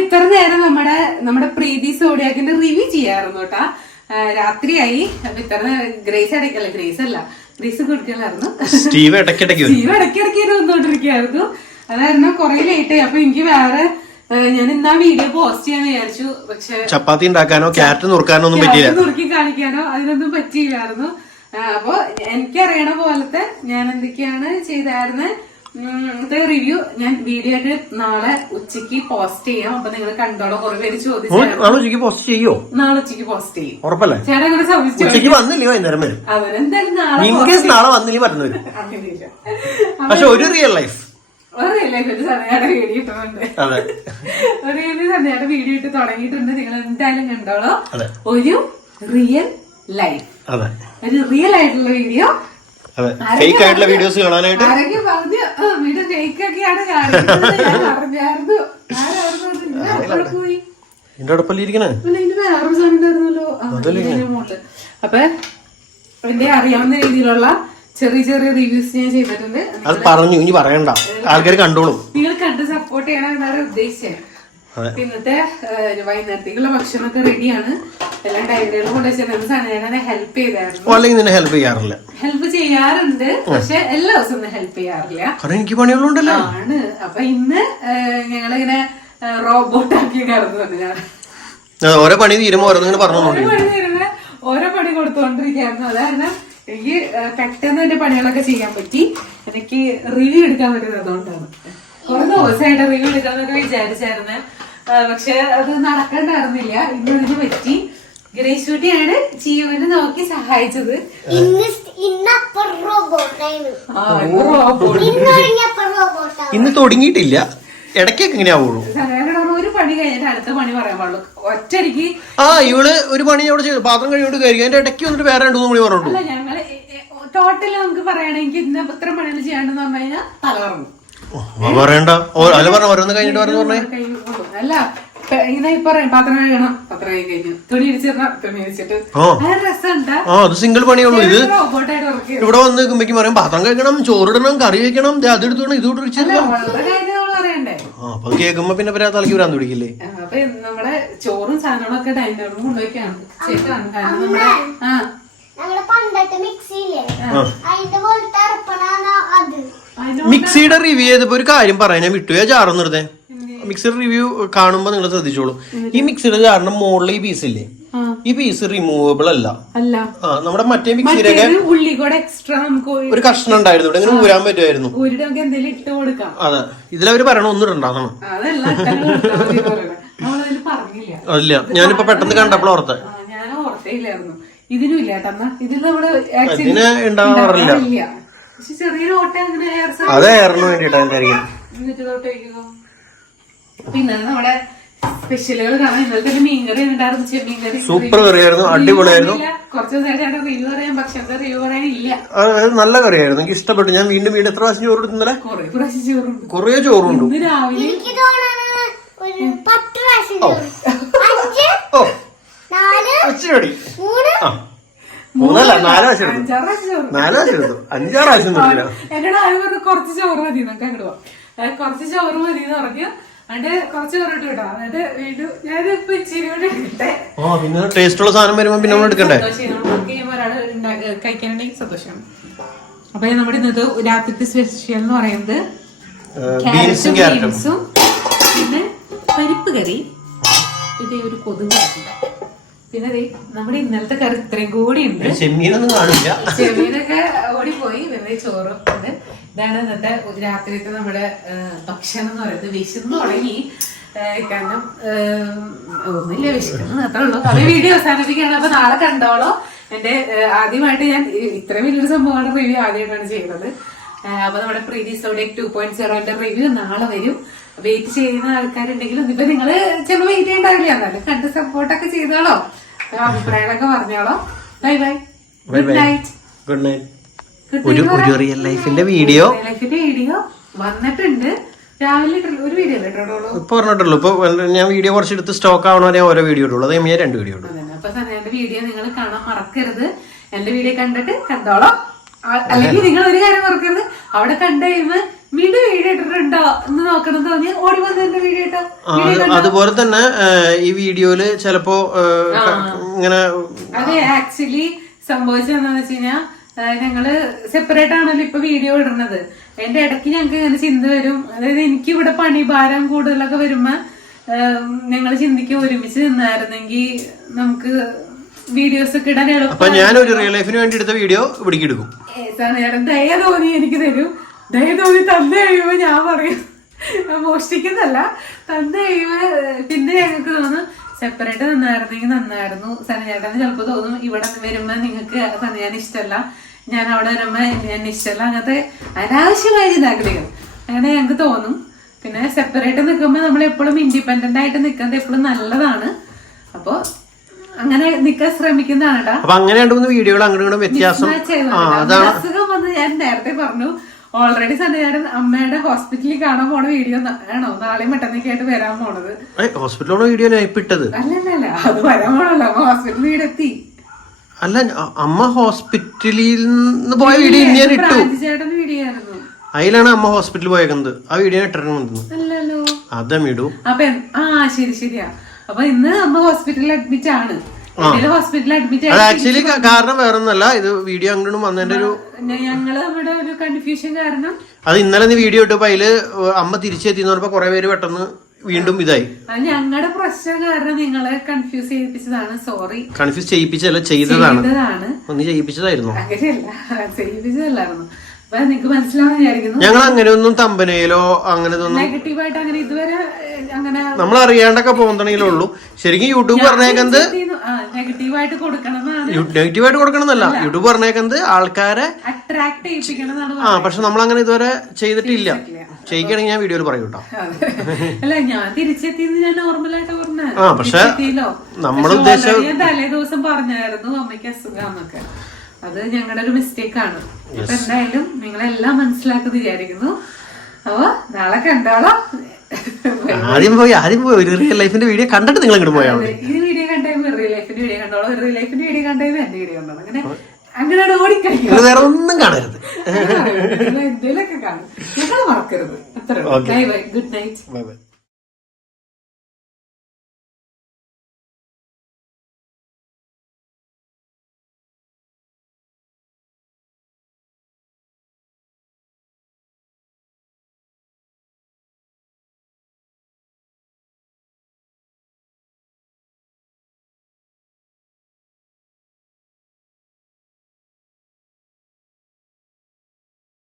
ഇത്ര നേരം നമ്മുടെ പ്രീതി സോഡിയാക്കിന്റെ റിവ്യൂ ചെയ്യാറുന്നു കേട്ടാ. രാത്രിയായി. അപ്പൊ ഇത്ര നേരം ഗ്രേസ് അല്ല ഗ്രേസ് കൊടുക്കലായിരുന്നു. സ്റ്റീവ് ഇടയ്ക്കിടയ്ക്ക് വന്നോണ്ടിരിക്കായിരുന്നു. അതായിരുന്നു കൊറേ ലേറ്റ് ആയി. അപ്പൊ എനിക്ക് വേറെ ഞാൻ ഇന്നാ വീഡിയോ പോസ്റ്റ് ചെയ്യാന്ന് വിചാരിച്ചു. പക്ഷെ ചപ്പാത്തി ഉണ്ടാക്കാനോ ക്യാരറ്റ് നുറുക്കാനോ ഒന്നും പറ്റിയില്ല. നുറുക്കി കാണിക്കാനോ അതിനൊന്നും പറ്റിയില്ലായിരുന്നു. അപ്പൊ എനിക്കറിയണ പോലത്തെ ഞാൻ എന്തൊക്കെയാണ് ചെയ്തായിരുന്നത് റിവ്യൂ ഞാൻ വീഡിയോ ആയിട്ട് നാളെ ഉച്ചക്ക് പോസ്റ്റ് ചെയ്യാം. അപ്പൊ നിങ്ങൾ കണ്ടോളൂ. കുറെ പേര് ചോദിച്ചു നാളെ ഉച്ചക്ക് പോസ്റ്റ് ചെയ്യും. ഉറപ്പല്ലേ? ചേട്ടാ അങ്ങനെ ഉച്ചക്ക് വന്നില്ലേ വൈകുന്നേരം വരും. അവരെന്തായാലും നാളെ വന്നില്ലേ പറഞ്ഞു വരും. പക്ഷെ ഒരു റിയൽ ലൈഫ് സന്ധ്യയുടെ വീഡിയോ ഇട്ടിട്ടുണ്ട്. സന്ധ്യയുടെ വീഡിയോ ഇട്ട് തുടങ്ങിയിട്ടുണ്ട്. നിങ്ങൾ എന്തായാലും കണ്ടോളൂ. ഒരു റിയൽ ലൈഫ്, ഒരു റിയൽ ആയിട്ടുള്ള വീഡിയോ. ഫേക്ക് ആയിട്ടുള്ള വീഡിയോസ് കാണാനായിട്ട് ആരൊക്കെ പറഞ്ഞു വീഡിയോ ഫേക്ക് ഒക്കെയാണ് പറഞ്ഞായിരുന്നു. പോയി വേറൊരു സാധനം ഉണ്ടായിരുന്നല്ലോ. അപ്പൊ എന്റെ അറിയാവുന്ന രീതിയിലുള്ള ചെറിയ ചെറിയ റിവ്യൂസ് ഞാൻ ചെയ്തിട്ടുണ്ട്. അത് പറഞ്ഞു, ഇനി പറയണ്ട, ആൾക്കാർ കണ്ടോളൂ. നിങ്ങൾ കണ്ട് സപ്പോർട്ട് ചെയ്യണം എന്നാണ് ഉദ്ദേശിച്ചത്. ഇന്നത്തെ വൈകുന്നേരത്തേക്കുള്ള ഭക്ഷണമൊക്കെ റെഡിയാണ്. എല്ലാം ഡൈനികളും കൊണ്ടുവച്ചിരുന്ന സാധനം ഹെൽപ്പ് ചെയ്തായിരുന്നു. അല്ലെങ്കിൽ ഹെൽപ്പ് ചെയ്യാറില്ല. ഹെൽപ്പ് ചെയ്യാറുണ്ട്, പക്ഷെ എല്ലാ ദിവസവും ഒന്നും ഹെൽപ്പ് ചെയ്യാറില്ല. എനിക്ക് പണികളുണ്ടല്ലോ. ആണ്. അപ്പൊ ഇന്ന് ഞങ്ങളിങ്ങനെ റോബോട്ടാക്കി കടന്നു വന്നതാണ്. ഓരോ പണി തീരുമ്പോ ഓരോ പണി കൊടുത്തോണ്ടിരിക്കായിരുന്നു. അതായത് എനിക്ക് പെട്ടെന്ന് എന്റെ പണികളൊക്കെ ചെയ്യാൻ പറ്റി. എനിക്ക് റിവ്യൂ എടുക്കാൻ പറ്റുന്നത് അതുകൊണ്ടാണ്. കുറെ ദിവസമായിട്ട് റിവ്യൂ എടുക്കാന്നൊക്കെ വിചാരിച്ചായിരുന്നു. പക്ഷെ അത് നടക്കണ്ടായിരുന്നില്ല. ഇന്ന് അതിന് പറ്റി. ഗ്രേസ്കുട്ടിയാണ് ജീവന് നോക്കി സഹായിച്ചത്. ഇന്ന് തുടങ്ങിയിട്ടില്ല, ഇടയ്ക്കൊക്കെ എങ്ങനെയാവുള്ളൂ. ഒരു പണി കഴിഞ്ഞിട്ട് അടുത്ത പണി പറയാൻ പാടുള്ളൂ. ഒറ്റടിക്ക് ഇവള് ഒരു പണി അവിടെ ചെയ്തു, പാത്രം കഴിയോണ്ട് കയറി, അതിന്റെ ഇടയ്ക്ക് വന്നിട്ട് വേറെ 2-3 മണി പറഞ്ഞു. അല്ല, ഞങ്ങള് ടോട്ടല് നമുക്ക് പറയണെങ്കിൽ ഇന്ന് ഇത്ര പണികൾ ചെയ്യാണ്ടെന്ന് പറഞ്ഞു കഴിഞ്ഞാൽ തലകറങ്ങും. പറയണ്ട, അല്ല പറഞ്ഞ ഓരോന്ന് കഴിഞ്ഞിട്ട് പറഞ്ഞേ. അല്ല ഇങ്ങനെ പറയും പാത്രം കഴുകണം, പാത്രം കഴുകി കഴിഞ്ഞു, തുണി ഇരിച്ചിടണം, തുണി ഇരിച്ചിട്ട് രസമുണ്ടാ. അത് സിംഗിൾ പണിയുള്ളൂ. ഇത് ഇവിടെ വന്ന് നിൽക്കുമ്പോഴേക്കും പറയും പാത്രം കഴിക്കണം, ചോറിടണം, കറി വെക്കണം, അതെടുത്തോണം, ഇത് പറയണ്ടേ. അപ്പൊ കേൾക്കുമ്പോ പിന്നെ തലക്ക് വരാൻ പിടിക്കില്ലേ. അപ്പൊ നമ്മുടെ ചോറും സാധനങ്ങളൊക്കെ ഡൈനിങ് റൂമിൽ കൊണ്ടുപോയിക്കാണ്. മിക്സിയുടെ റിവ്യൂ ചെയ്തപ്പോ ഒരു കാര്യം പറയാൻ വിട്ടുപോയ ജാറൊന്നും എടുത്തേ. മിക്സിയുടെ റിവ്യൂ കാണുമ്പോ നിങ്ങൾ ശ്രദ്ധിച്ചോളൂ. ഈ മിക്സിയുടെ ജാറിന്റെ മുകളിൽ ഈ പീസ് ഇല്ലേ, ഈ പീസ് റിമൂവബിൾ അല്ല. നമ്മുടെ മറ്റേ മിക്സിയുടെ ഒരു കഷ്ണം ഉണ്ടായിരുന്നു, ഇവിടെ ഇങ്ങനെ ഊരാൻ പറ്റുമായിരുന്നു. അതെ, ഇതിലവര് പറയണ ഒന്നും ഇടണ്ടാന്നാണ്. അല്ല, ഞാനിപ്പോ പെട്ടെന്ന് കണ്ടപ്പോൾ ഓർത്തെ. ഇതിനും ഇതിന് ഉണ്ടാവാറില്ല. അത് എയറിന് വേണ്ടിട്ടായിരിക്കും. പിന്നെ നമ്മുടെ സ്പെഷ്യലുകൾ കാണാൻ ഇന്നലത്തെ മീൻകറി ഉണ്ടായിരുന്നു. ചെമ്മീൻകറി സൂപ്പർ കറിയായിരുന്നു, അടിപൊളിയായിരുന്നു. കുറച്ച് ദിവസമായിട്ട് റിവ്യൂ പറയാൻ, പക്ഷെ റിവ്യൂ പറയാനില്ല. നല്ല കറിയായിരുന്നു, എനിക്ക് ഇഷ്ടപ്പെട്ടു. ഞാൻ വീണ്ടും എത്ര പ്രാവശ്യം ചോറ് എടുത്തുന്നല്ലേ? കൊറേ ചോറുണ്ട്. രാവിലെ മൂന്നല്ല 4 പ്രാവശ്യം എടുത്തു. 4 പ്രാവശ്യം എടുത്തു, 5-6 പ്രാവശ്യം എന്നോട് ആരും പറഞ്ഞു കുറച്ച് ചോറ് മതി, നമുക്ക് അങ്ങോട്ട് പോവാം, കുറച്ച് ചോറ് മതി എന്ന് പറഞ്ഞു. അതിന്റെ കുറച്ച് ചോറ് ഇട്ട് വിടാം. എന്നിട്ട് വീണ്ടും ഞാനിപ്പോ ഇച്ചിരി കൂടെ എടുക്കട്ടെ. പിന്നെ ടേസ്റ്റുള്ള സാധനം വരുമ്പോ പിന്നെ നമ്മൾ എടുക്കണ്ടേ. ഒരാള് കഴിക്കാനുണ്ടെങ്കിൽ സന്തോഷമാണ്. അപ്പൊ നമ്മുടെ ഇന്നത്തെ രാത്രിത്തെ സ്പെഷ്യൽ എന്ന് പറയുന്നത് ബീൻസും പിന്നെ പരിപ്പ് കറി, ഇതേ ഒരു കൊതുക്, പിന്നെ നമ്മുടെ ഇന്നലത്തെ കറി ഇത്രയും കൂടി ഉണ്ട്. ചെമ്മീനൊന്നും കാണില്ല, ചെമ്മീനൊക്കെ ഓടിപ്പോയി. പിന്നെ ചോറും ഉണ്ട്. ഇതാണ് ഇന്നത്തെ രാത്രിത്തെ നമ്മുടെ ഭക്ഷണം എന്ന് പറയുന്നത്. വിശന്ന് തുടങ്ങി, കാരണം ഒന്നുമില്ല, വിശക്കുന്നു അത്രേ ഉള്ളൂ. അപ്പൊ വീഡിയോ അവസാനിപ്പിക്കുകയാണ്. അപ്പൊ നാളെ കണ്ടോളൂ. എന്റെ ആദ്യമായിട്ട് ഞാൻ ഇത്രയും വലിയൊരു സംഭവമാണ് റിവ്യൂ ആദ്യമായിട്ടാണ് ചെയ്യുന്നത്. അപ്പൊ നമ്മുടെ പ്രീതി സോഡിയാക് 2.0ന്റെ റിവ്യൂ നാളെ വരും. വെയിറ്റ് ചെയ്യുന്ന ആൾക്കാരുണ്ടെങ്കിലും ഇപ്പൊ നിങ്ങള് ചിലപ്പോൾ വെയിറ്റ് ചെയ്യണ്ടാവില്ല, എന്നാലും കണ്ട് സപ്പോർട്ടൊക്കെ ചെയ്തോളോ, അഭിപ്രായങ്ങളൊക്കെ പറഞ്ഞോളോ. Bye bye, good night. Good night. ഒരു റിയൽ ലൈഫിന്റെ വീഡിയോ വന്നിട്ടുണ്ട്. രാവിലെ ഒരു വീഡിയോ ഇപ്പൊ പറഞ്ഞിട്ടുള്ളൂ. ഇപ്പൊ ഞാൻ വീഡിയോ കുറച്ചെടുത്ത് സ്റ്റോക്ക് ആവണോ ഞാൻ ഓരോ വീഡിയോ ഇടുള്ളൂ. അതേ ഞാൻ 2 വീഡിയോ ഇടും. അപ്പൊ എന്റെ വീഡിയോ നിങ്ങൾ കാണാൻ മറക്കരുത്. എന്റെ വീഡിയോ കണ്ടിട്ട് കണ്ടോളോ. അല്ലെങ്കിൽ നിങ്ങൾ ഒരു കാര്യം മറക്കരുത്, അവിടെ കണ്ടു കഴിയുമ്പോ വീണ്ടും വീഡിയോ ഇട്ടിട്ടുണ്ടോ എന്ന് നോക്കണം തോന്നി ഓടി വന്ന് എന്റെ വീഡിയോ ഇട്ടോ. അതുപോലെ തന്നെ ഈ വീഡിയോയില് ചിലപ്പോ ഇങ്ങനെ അതെ ആക്ച്വലി സംഭവിച്ചതെന്നു വെച്ച് കഴിഞ്ഞാൽ ഞങ്ങള് സെപ്പറേറ്റ് ആണല്ലോ ഇപ്പൊ വീഡിയോ ഇടുന്നത്. അതിന്റെ ഇടയ്ക്ക് ഞങ്ങൾക്ക് ഇങ്ങനെ ചിന്ത വരും. അതായത് എനിക്ക് ഇവിടെ പണി ഭാരം കൂടുതലൊക്കെ വരുമ്പോ ഞങ്ങൾ ചിന്തിക്കും ഒരുമിച്ച് നിന്നായിരുന്നെങ്കിൽ നമുക്ക് വീഡിയോസ് ഒക്കെ ഇടാൻ എളുപ്പം. ഞാനൊരു റിയൽ ലൈഫിന് വേണ്ടി എടുത്ത വീഡിയോ ഇവിടേക്ക് എടുക്കും. ദയ തോന്നി എനിക്ക് തരും. ദയ തോന്നി തന്നു കഴിയുമ്പോ ഞാൻ പറയും മോഷ്ടിക്കുന്നല്ല, തന്നു കഴിയുമ്പോ പിന്നെ ഞങ്ങൾക്ക് തോന്നും സെപ്പറേറ്റ് നിന്നായിരുന്നെങ്കിൽ നന്നായിരുന്നു. സനചേട്ടന് ചിലപ്പോ തോന്നും ഇവിടെ വരുമ്പോ നിങ്ങൾക്ക് സനചാൻ ഇഷ്ടമല്ല, ഞാൻ അവിടെ വരുമ്പോ എന്നെ ഇഷ്ടമല്ല, അങ്ങനത്തെ അനാവശ്യമായ ചിന്താഗതികൾ അങ്ങനെ ഞങ്ങൾക്ക് തോന്നും. പിന്നെ സെപ്പറേറ്റ് നിൽക്കുമ്പോ നമ്മൾ എപ്പോഴും ഇൻഡിപെൻഡന്റ് ആയിട്ട് നിൽക്കുന്നത് എപ്പോഴും നല്ലതാണ്. അപ്പൊ അങ്ങനെ നിക്കാൻ ശ്രമിക്കുന്നതാണ്. അങ്ങനെ വീഡിയോകൾ അങ്ങോട്ടും വ്യത്യാസം അസുഖം വന്ന് ഞാൻ നേരത്തെ പറഞ്ഞു. ഓൾറെഡി സനചേട്ടൻ അമ്മയുടെ ഹോസ്പിറ്റലിൽ കാണാൻ പോണ വീഡിയോ ആണോ നാളെ മറ്റന്നേക്കായിട്ട് വരാൻ പോണത്. ഹോസ്പിറ്റലിലുള്ള വീഡിയോ ഇട്ടത് അല്ലല്ല, അത് വരാൻ പോണല്ലോ. അമ്മ ഹോസ്പിറ്റലിൽ വീടെത്തി. അല്ല, അമ്മ ഹോസ്പിറ്റലിൽ നിന്ന് പോയ വീഡിയോ ഞാൻ ഇട്ടു. ചേട്ടൻ വീഡിയോ ആയിരുന്നു. അതിലാണ് അമ്മ ഹോസ്പിറ്റലിൽ പോയേക്കുന്നത്. ആ വീഡിയോ ഇട്ടിരുന്നു. അല്ലല്ലോ, അതം ഇടൂ. അപ്പൊ ശരിയാ. അപ്പൊ ഇന്ന് അമ്മ ഹോസ്പിറ്റലിൽ അഡ്മിറ്റ് ആണ്. ഹോസ്പിറ്റലിൽ അഡ്മിറ്റ് ആക്ച്വലി കാരണം വേറെ ഒന്നല്ല, ഇത് വീഡിയോ അങ്ങോട്ടും വന്നതിന്റെ ഒരു ഞങ്ങള് നമ്മുടെ ഒരു കൺഫ്യൂഷൻ കാരണം അത് ഇന്നലെ വീഡിയോ ഇട്ടപ്പോ അതില് അമ്മ തിരിച്ചെത്തിന്ന് പറഞ്ഞപ്പോ കുറെ പേര് പെട്ടെന്ന് വീണ്ടും ഇതായി. ഞങ്ങളുടെ പ്രശ്നം കാരണം നിങ്ങളെ കൺഫ്യൂസ് ചെയ്യിപ്പിച്ചതാണ്. സോറി, കൺഫ്യൂസ് ചെയ്യിപ്പിച്ചല്ല, ചെയ്തതാണ്. ഒന്ന് ചെയ്യിപ്പിച്ചതായിരുന്നു. അങ്ങനെയല്ല, ചെയ്യിപ്പിച്ചതല്ലായിരുന്നു. അപ്പൊ നിങ്ങക്ക് മനസ്സിലാവുന്ന വിചാരിക്കുന്നു. ഞങ്ങൾ അങ്ങനെയൊന്നും തമ്പനയിലോ അങ്ങനെ നെഗറ്റീവായിട്ട് അങ്ങനെ ഇതുവരെ അങ്ങനെ നമ്മൾ അറിയാണ്ടൊക്കെ പോകുന്നതാണെങ്കിലേ ഉള്ളൂ. ശരിക്കും യൂട്യൂബ് പറഞ്ഞേക്കുന്നത് നെഗറ്റീവായിട്ട് കൊടുക്കണമെന്നാണ്. നെഗറ്റീവായിട്ട് കൊടുക്കണമെന്നല്ല, യൂട്യൂബ് പറഞ്ഞേക്കുന്നത് ആൾക്കാരെ അട്രാക്ട് ചെയ്യിപ്പിക്കണം. പക്ഷെ നമ്മൾ അങ്ങനെ ഇതുവരെ ചെയ്തിട്ടില്ല. ചെയ്യിക്കുകയാണെങ്കിൽ ഞാൻ വീഡിയോയിൽ പറയും കേട്ടോ. അല്ല, ഞാൻ തിരിച്ചെത്തിയെന്ന് ഞാൻ നോർമലായിട്ട് പറഞ്ഞ. പക്ഷെ നമ്മുടെ ഉദ്ദേശം ഞാൻ തലേ ദിവസം പറഞ്ഞായിരുന്നു അമ്മയ്ക്ക് അസുഖാന്നൊക്കെ. അത് ഞങ്ങളുടെ ഒരു മിസ്റ്റേക്ക് ആണ്. അപ്പൊ എന്തായാലും നിങ്ങളെല്ലാം മനസ്സിലാക്കുന്നു വിചാരിക്കുന്നു. അപ്പൊ നാളെ കണ്ടോളോ. ആദ്യം പോയി ഒരു റിയൽ ലൈഫിന്റെ വീഡിയോ കണ്ടിട്ട് നിങ്ങൾ ഇങ്ങോട്ട് പോയാൽ മതി. ഈ വീഡിയോ കണ്ടുകഴിയുമ്പോൾ റിയൽ ലൈഫിന്റെ വീഡിയോ കണ്ടോളൂ, റിയൽ ലൈഫിന്റെ വീഡിയോ കണ്ടുകഴിയുമ്പോൾ എന്റെ വീഡിയോ കണ്ടോളൂ. അങ്ങനെ ഓടിക്കഴിഞ്ഞു വേറെ ഒന്നും കാണരുത്. എന്തെങ്കിലുമൊക്കെ കാണും. ഞങ്ങൾ മറക്കരുത്. അത്ര. By bye, good night. Bye bye.